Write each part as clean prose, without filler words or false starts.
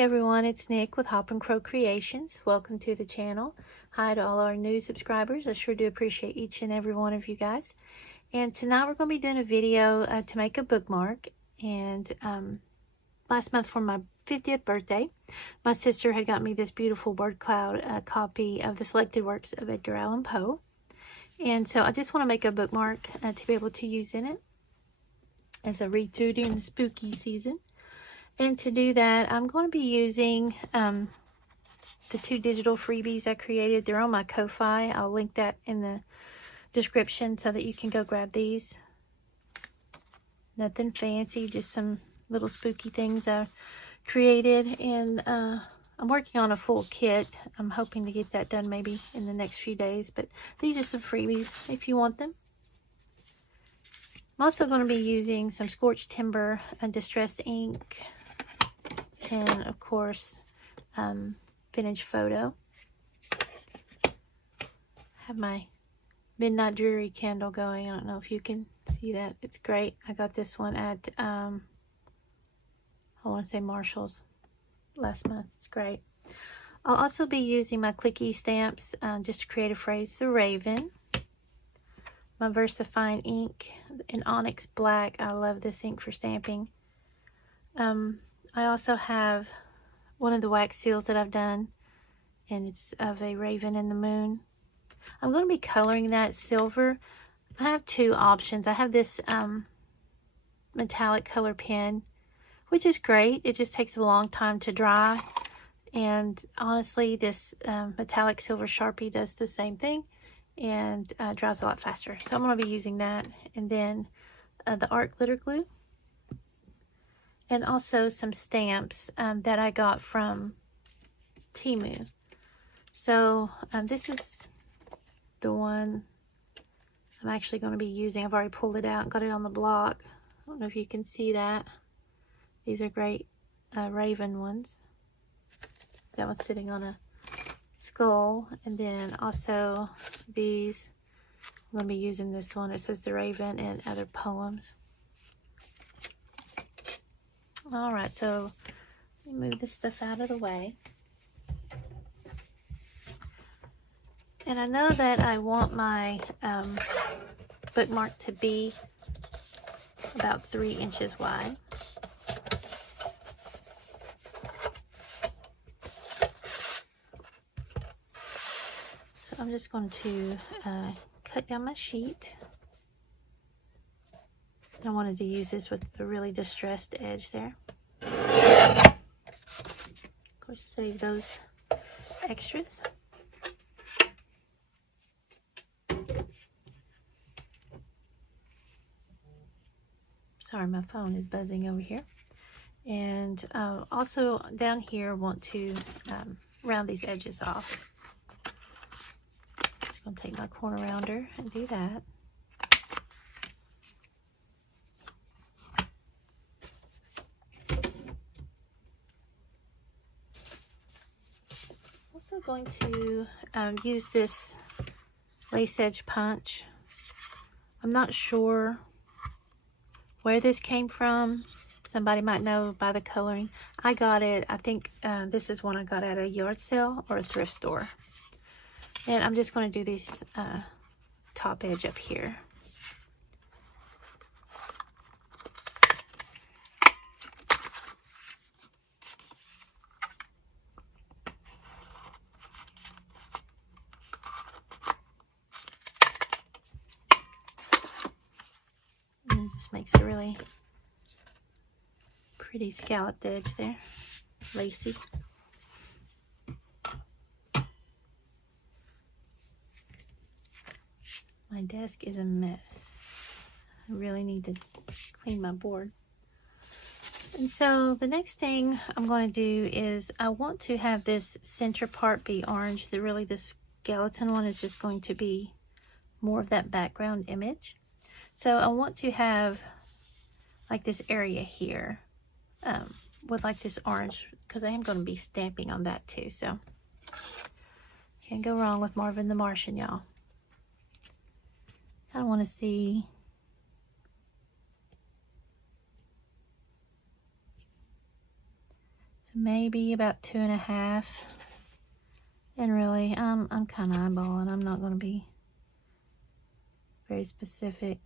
everyone, it's Nick with Hop and Crow Creations. Welcome to the channel. Hi to all our new subscribers. I sure do appreciate each and every one of you guys. And tonight we're going to be doing a video to make a bookmark. And last month for my 50th birthday, my sister had got me this beautiful word cloud copy of the selected works of Edgar Allan Poe. And so I just want to make a bookmark to be able to use in it as I read through during the spooky season. And to do that, I'm going to be using the two digital freebies I created. They're on my Ko-Fi. I'll link that in the description so that you can go grab these. Nothing fancy, just some little spooky things I created. And I'm working on a full kit. I'm hoping to get that done maybe in the next few days. But these are some freebies if you want them. I'm also going to be using some Scorched Timber and Distressed Ink. And of course, Vintage Photo. Have my Midnight Dreary candle going. I don't know if you can see that. It's great. I got this one at, I want to say Marshall's last month. It's great. I'll also be using my clicky stamps just to create a phrase. The Raven. My VersaFine ink in Onyx Black. I love this ink for stamping. I also have one of the wax seals that I've done, and it's of a raven in the moon. I'm going to be coloring that silver. I have two options. I have this metallic color pen, which is great. It just takes a long time to dry, and honestly this metallic silver Sharpie does the same thing and dries a lot faster. So I'm going to be using that, and then the art glitter glue. And also some stamps that I got from Temu. So this is the one I'm actually going to be using. I've already pulled it out and got it on the block. I don't know if you can see that. These are great raven ones. That one's sitting on a skull. And then also these. I'm going to be using this one. It says The Raven and Other Poems. Alright, so let me move this stuff out of the way. And I know that I want my bookmark to be about 3 inches wide. So I'm just going to cut down my sheet. I wanted to use this with the really distressed edge there. Of course, save those extras. Sorry, my phone is buzzing over here. And also down here, I want to round these edges off. Just going to take my corner rounder and do that. Also going to use this lace edge punch. I'm not sure where this came from. Somebody might know by the coloring. I got it, I think this is one I got at a yard sale or a thrift store. And I'm just going to do this top edge up here. Makes a really pretty scalloped edge there, lacy. My desk is a mess. I really need to clean my board. And so the next thing I'm going to do is I want to have this center part be orange. Really the skeleton one is just going to be more of that background image. So I want to have like this area here with like this orange, because I am going to be stamping on that too. So can't go wrong with Marvin the Martian, y'all. I want to see So maybe about 2.5. And really, I'm kind of eyeballing. I'm not going to be very specific.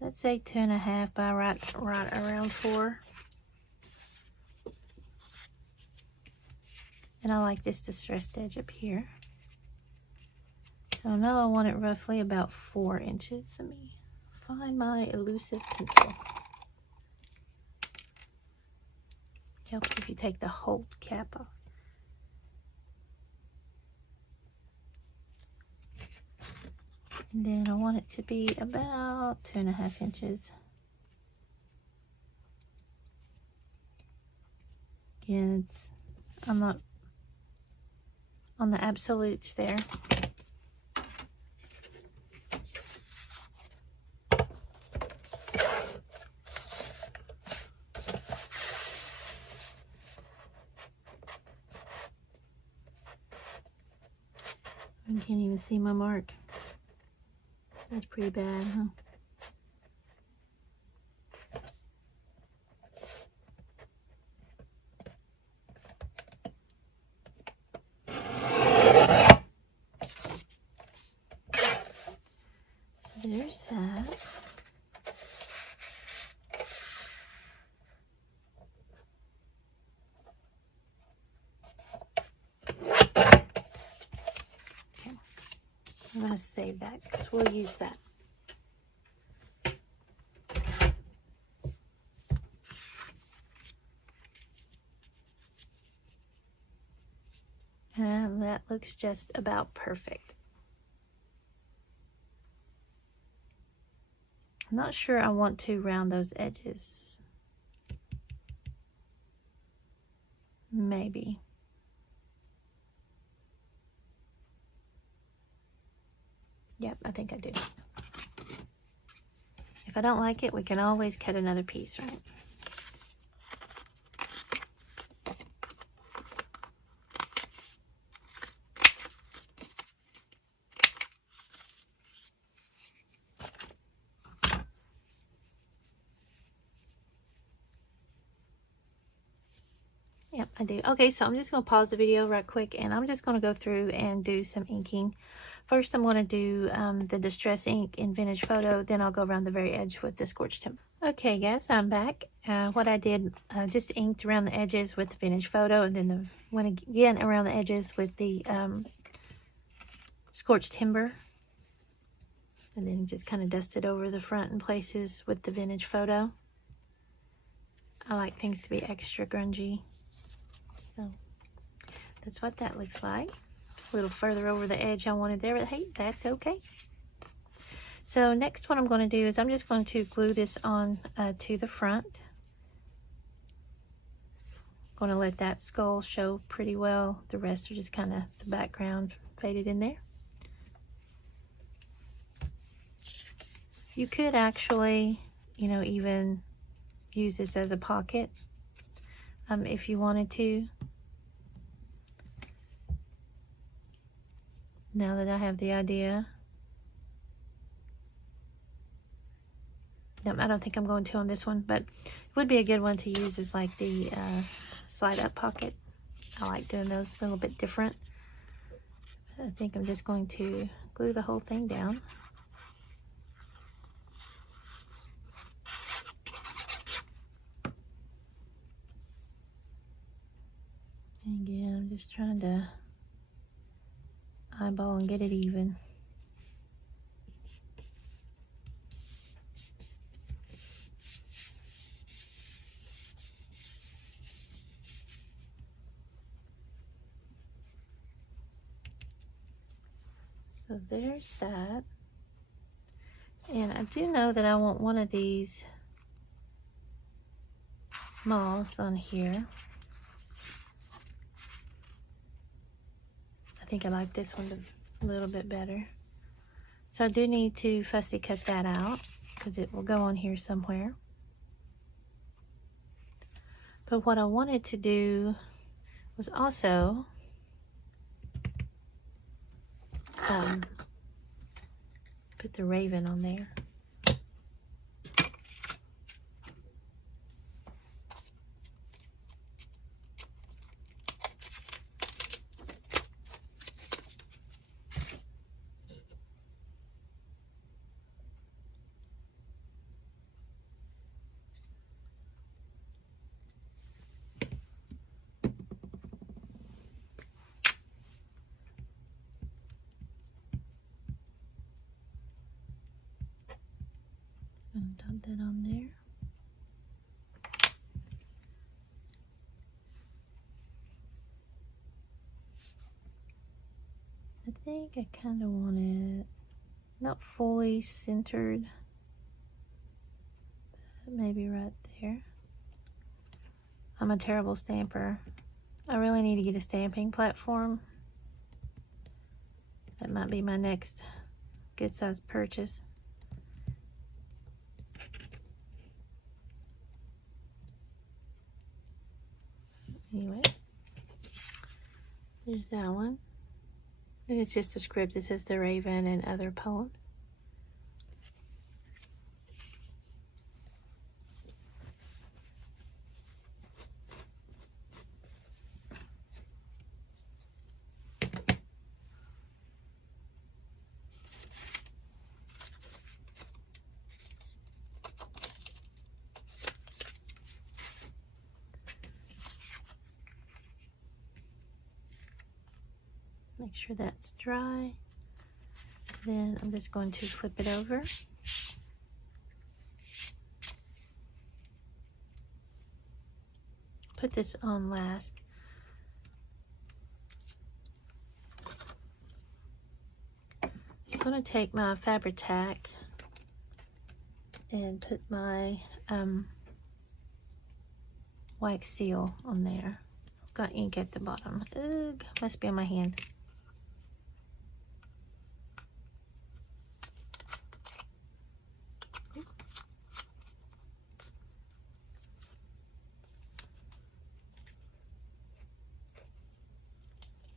Let's say 2.5 by right around 4. And I like this distressed edge up here. So now I want it roughly about 4 inches. Let me find my elusive pencil. Helps if you take the whole cap off. And then I want it to be about 2.5 inches. Again, I'm not on the absolutes there. I can't even see my mark. That's pretty bad, huh? So there's that. Okay. I'm going to save that because we'll use that. And that looks just about perfect. I'm not sure I want to round those edges. Maybe. Yep, I think I do. If I don't like it, we can always cut another piece, right? Yep, I do. Okay, so I'm just going to pause the video right quick, and I'm just going to go through and do some inking. First, I'm going to do the Distress ink in Vintage Photo, then I'll go around the very edge with the Scorched Timber. Okay, guys, I'm back. What I did, just inked around the edges with the Vintage Photo, and then went again around the edges with the Scorched Timber. And then just kind of dusted over the front in places with the Vintage Photo. I like things to be extra grungy. So that's what that looks like. A little further over the edge I wanted there, but hey, that's okay. So next what I'm going to do is I'm just going to glue this on to the front. I'm going to let that skull show pretty well. The rest are just kind of the background faded in there. You could actually, you know, even use this as a pocket if you wanted to. Now that I have the idea. No, I don't think I'm going to on this one, but it would be a good one to use as like the slide up pocket. I like doing those a little bit different. I think I'm just going to glue the whole thing down. And again, I'm just trying to eyeball and get it even. So there's that. And I do know that I want one of these moths on here. I think I like this one a little bit better. So I do need to fussy cut that out because it will go on here somewhere. But what I wanted to do was also put the raven on there. gonna dump that on there. I think I kind of want it not fully centered, but maybe right there. I'm a terrible stamper. I really need to get a stamping platform. That might be my next good sized purchase. Anyway, there's that one. And it's just a script. It says The Raven and Other Poems. Make sure that's dry. Then I'm just going to flip it over. Put this on last. I'm going to take my Fabri-Tac and put my wax seal on there. I've got ink at the bottom. Ugh, must be on my hand.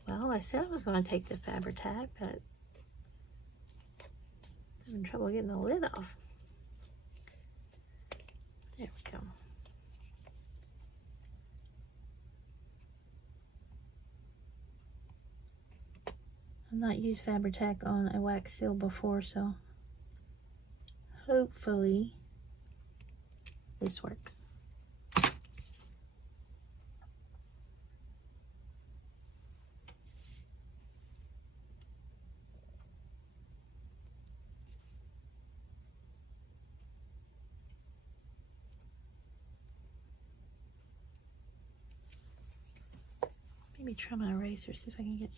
Well, I said I was going to take the Fabri-Tac, but I'm having trouble getting the lid off. There we go. I've not used Fabri-Tac on a wax seal before, so hopefully this works. Maybe try my eraser, see if I can get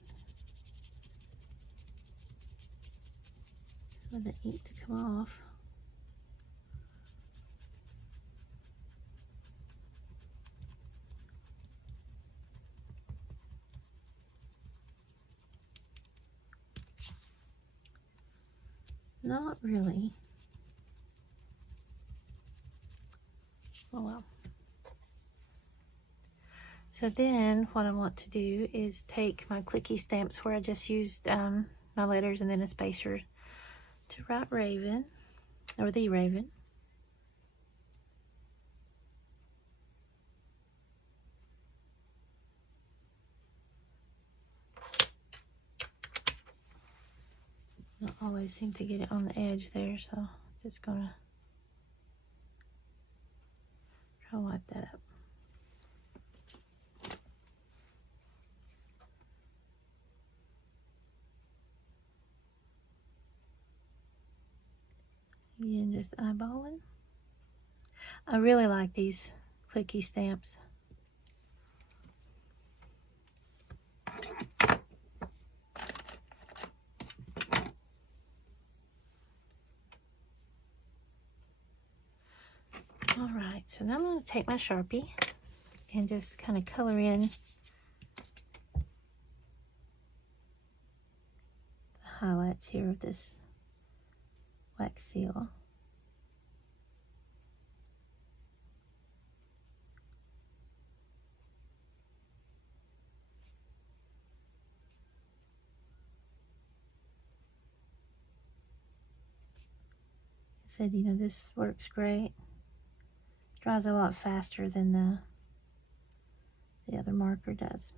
some of the ink to come off. Not really. Oh well. So then what I want to do is take my clicky stamps where I just used my letters and then a spacer to write Raven, or the Raven. I always seem to get it on the edge there, so just gonna try to wipe that up. Again, just eyeballing. I really like these clicky stamps. All right, so now I'm going to take my Sharpie and just kind of color in the highlights here of this wax seal. I said, you know, this works great. Dries a lot faster than the other marker does.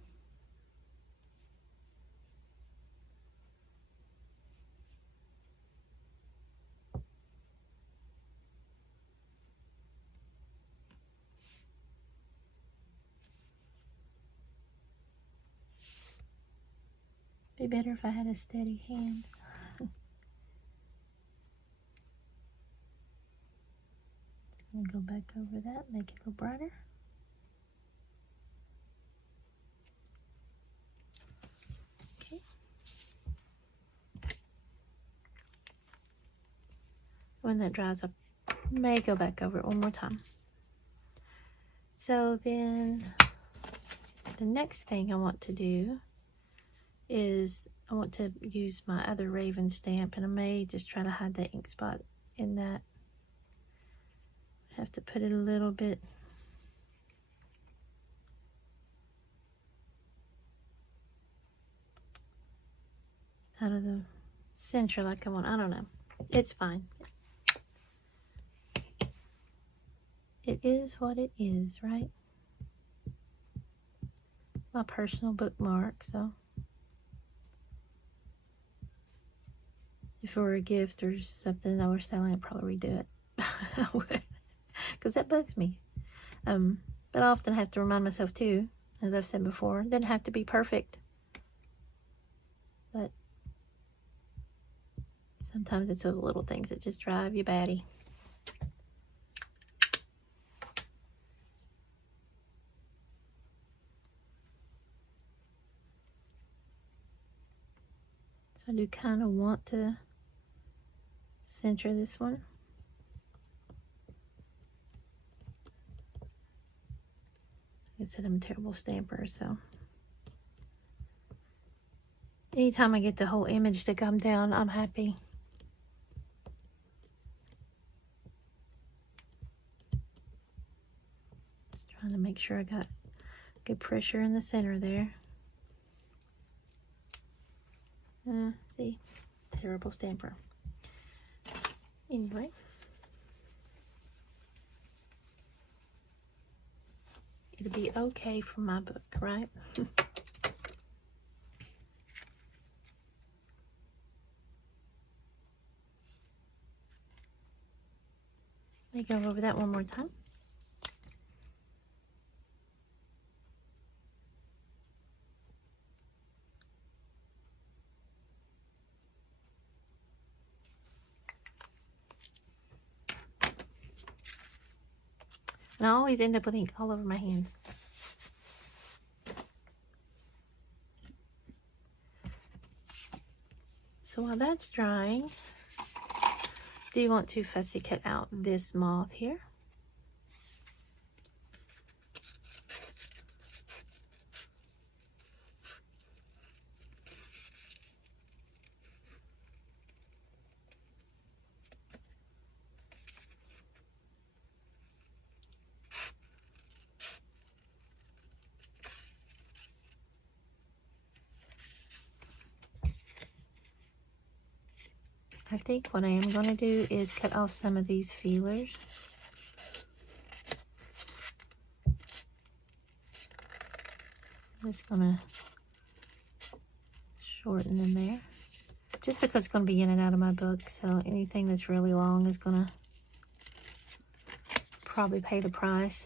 Be better if I had a steady hand. And go back over that, make it a little brighter. Okay. When that dries up, may go back over it one more time. So then the next thing I want to do is I want to use my other Raven stamp, and I may just try to hide that ink spot in that. I have to put it a little bit out of the center like I want. I don't know. It's fine. It is what it is, right? My personal bookmark, so if it were a gift or something I was selling, I'd probably redo it. I would, because that bugs me. But I often have to remind myself too, as I've said before, it doesn't have to be perfect. But sometimes it's those little things that just drive you batty. So I do kind of want to center this one. Like I said, I'm a terrible stamper, so anytime I get the whole image to come down, I'm happy. Just trying to make sure I got good pressure in the center there. See, terrible stamper. Anyway, it'll be okay for my book, right? Let me go over that one more time. And I always end up with ink all over my hands. So while that's drying, do you want to fussy cut out this moth here? I think what I am going to do is cut off some of these feelers. I'm just going to shorten them there. Just because it's going to be in and out of my book, so anything that's really long is going to probably pay the price.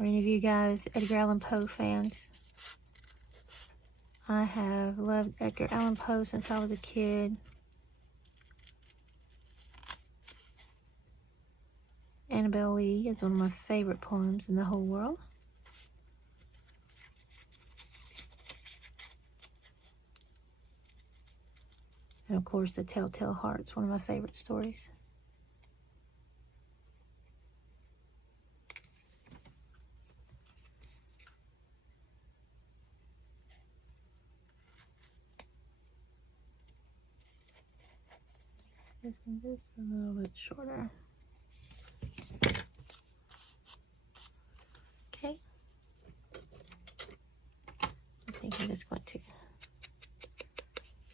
Are any of you guys Edgar Allan Poe fans? I have loved Edgar Allan Poe since I was a kid. Annabel Lee is one of my favorite poems in the whole world. And of course, The Telltale Heart's one of my favorite stories. This and this a little bit shorter. Okay. I think I'm just going to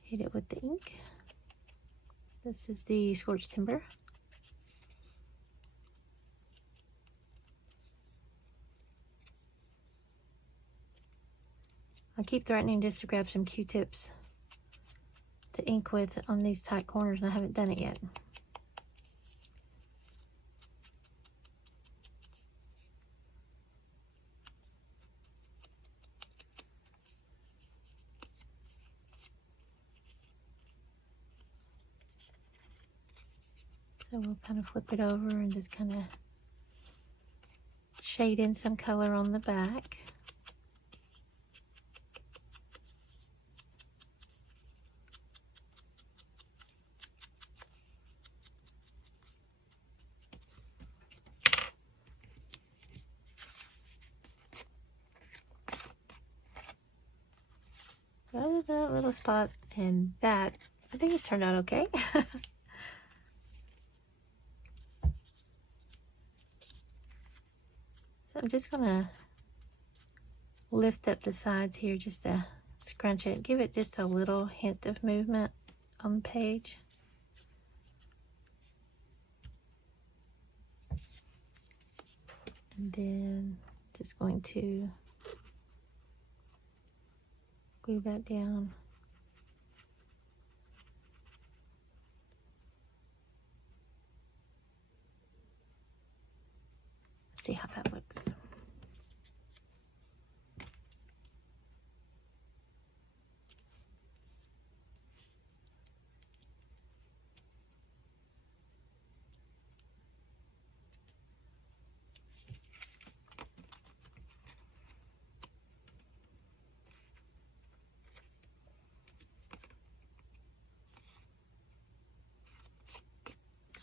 hit it with the ink. This is the Scorched Timber. I keep threatening just to grab some Q-tips to ink with on these tight corners, and I haven't done it yet. So we'll kind of flip it over and just kind of shade in some color on the back. Other than that little spot and that, I think it's turned out okay. So I'm just gonna lift up the sides here just to scrunch it, give it just a little hint of movement on the page. And then just going to glue that down. See how that looks.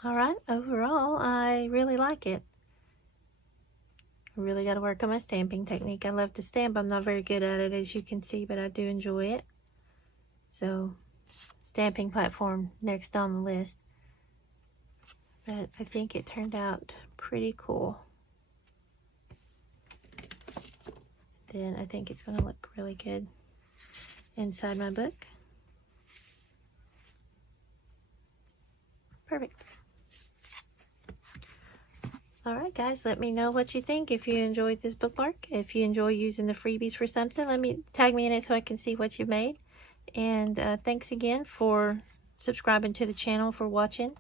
All right, overall, I really like it. I really got to work on my stamping technique. I love to stamp. I'm not very good at it, as you can see, but I do enjoy it. So, stamping platform next on the list. But I think it turned out pretty cool. Then I think it's going to look really good inside my book. Perfect. Alright guys, let me know what you think. If you enjoyed this bookmark, if you enjoy using the freebies for something, tag me in it so I can see what you made. And thanks again for subscribing to the channel, for watching.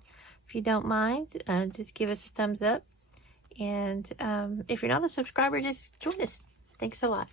If you don't mind, just give us a thumbs up. And if you're not a subscriber, just join us. Thanks a lot.